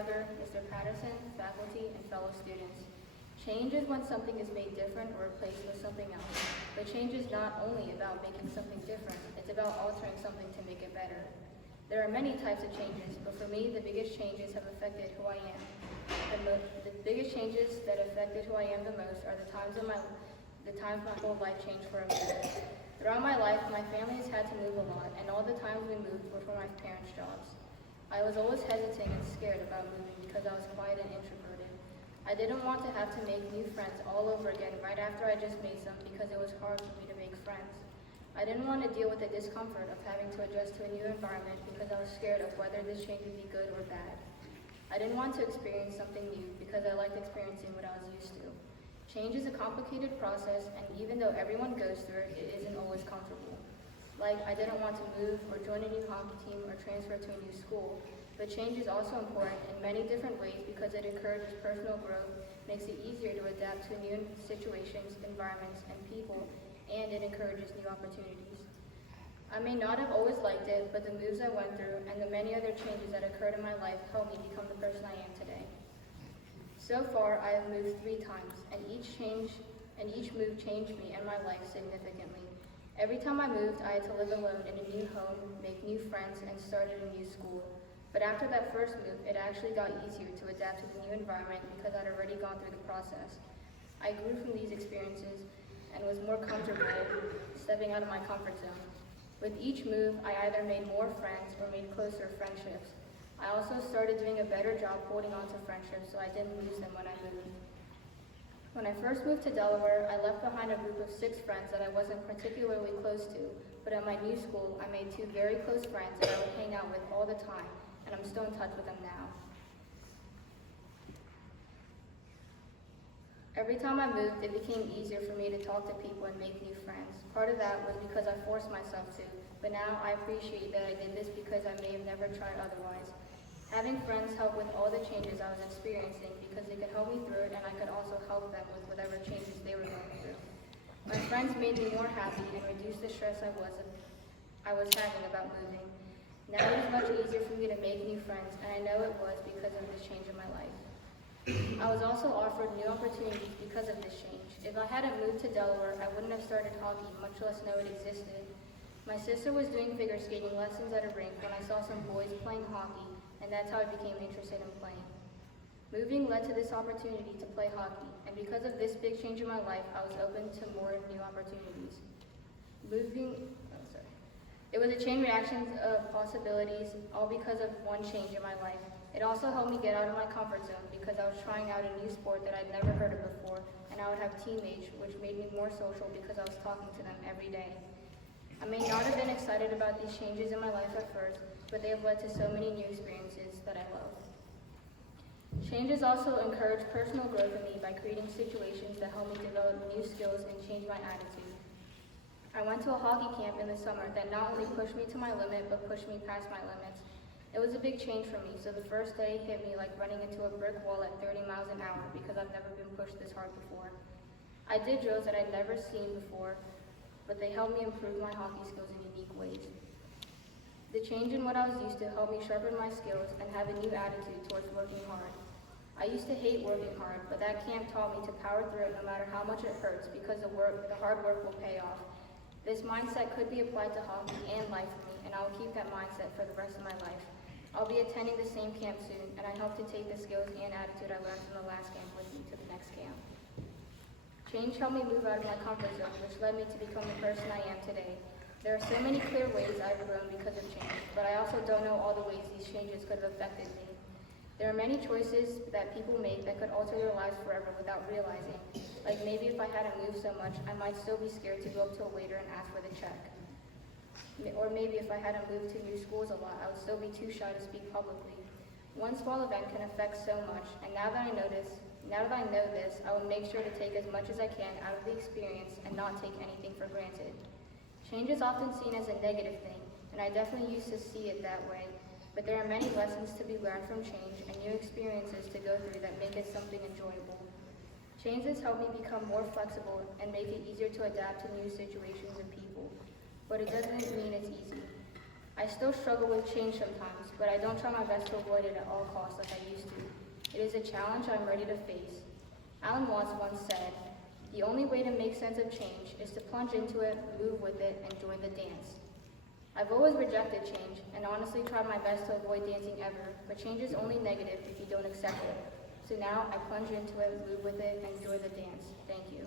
Gallagher, Mr. Patterson, faculty, and fellow students. Change is when something is made different or replaced with something else. But change is not only about making something different, it's about altering something to make it better. There are many types of changes, but for me, the biggest changes have affected who I am. The biggest changes that affected who I am the most are the times my whole life changed for a better. Throughout my life, my family has had to move a lot, and all the times we moved were for my parents' jobs. I was always hesitant and scared about moving because I was quiet and introverted. I didn't want to have to make new friends all over again right after I just made some because it was hard for me to make friends. I didn't want to deal with the discomfort of having to adjust to a new environment because I was scared of whether this change would be good or bad. I didn't want to experience something new because I liked experiencing what I was used to. Change is a complicated process, and even though everyone goes through it, it isn't always comfortable. Like, I didn't want to move or join a new hockey team or transfer to a new school, but change is also important in many different ways because it encourages personal growth, makes it easier to adapt to new situations, environments, and people, and it encourages new opportunities. I may not have always liked it, but the moves I went through and the many other changes that occurred in my life helped me become the person I am today. So far, I have moved 3 times, and each move changed me and my life significantly. Every time I moved, I had to live alone in a new home, make new friends, and start at a new school. But after that first move, it actually got easier to adapt to the new environment because I'd already gone through the process. I grew from these experiences and was more comfortable stepping out of my comfort zone. With each move, I either made more friends or made closer friendships. I also started doing a better job holding on to friendships so I didn't lose them when I moved. When I first moved to Delaware, I left behind a group of 6 friends that I wasn't particularly close to, but at my new school, I made 2 very close friends that I would hang out with all the time, and I'm still in touch with them now. Every time I moved, it became easier for me to talk to people and make new friends. Part of that was because I forced myself to, but now I appreciate that I did this because I may have never tried otherwise. Having friends helped with all the changes I was experiencing because they could help me through it and I could also help them with whatever changes they were going through. My friends made me more happy and reduced the stress I was having about moving. Now it is much easier for me to make new friends, and I know it was because of this change in my life. I was also offered new opportunities because of this change. If I hadn't moved to Delaware, I wouldn't have started hockey, much less know it existed. My sister was doing figure skating lessons at a rink when I saw some boys playing hockey, and that's how I became interested in playing. Moving led to this opportunity to play hockey, and because of this big change in my life, I was open to more new opportunities. It was a chain reaction of possibilities, all because of one change in my life. It also helped me get out of my comfort zone because I was trying out a new sport that I'd never heard of before, and I would have teammates, which made me more social because I was talking to them every day. I may not have been excited about these changes in my life at first, but they have led to so many new experiences that I love. Changes also encourage personal growth in me by creating situations that help me develop new skills and change my attitude. I went to a hockey camp in the summer that not only pushed me to my limit, but pushed me past my limits. It was a big change for me, so the first day hit me like running into a brick wall at 30 miles an hour because I've never been pushed this hard before. I did drills that I'd never seen before, but they helped me improve my hockey skills in unique ways. The change in what I was used to helped me sharpen my skills and have a new attitude towards working hard. I used to hate working hard, but that camp taught me to power through it no matter how much it hurts because the hard work will pay off. This mindset could be applied to hockey and life for me, and I will keep that mindset for the rest of my life. I'll be attending the same camp soon, and I hope to take the skills and attitude I learned from the last camp with me to the next camp. Change helped me move out of my comfort zone, which led me to become the person I am today. There are so many clear ways I've grown because of change, but I also don't know all the ways these changes could have affected me. There are many choices that people make that could alter their lives forever without realizing. Like maybe if I hadn't moved so much, I might still be scared to go up to a waiter and ask for the check. Or maybe if I hadn't moved to new schools a lot, I would still be too shy to speak publicly. One small event can affect so much, and now that I know this, I will make sure to take as much as I can out of the experience and not take anything for granted. Change is often seen as a negative thing, and I definitely used to see it that way. But there are many lessons to be learned from change and new experiences to go through that make it something enjoyable. Change has helped me become more flexible and make it easier to adapt to new situations and people, but it doesn't mean it's easy. I still struggle with change sometimes, but I don't try my best to avoid it at all costs like I used to. It is a challenge I'm ready to face. Alan Watts once said, "The only way to make sense of change is to plunge into it, move with it, and join the dance." I've always rejected change and honestly tried my best to avoid dancing ever, but change is only negative if you don't accept it. So now I plunge into it, move with it, and enjoy the dance. Thank you.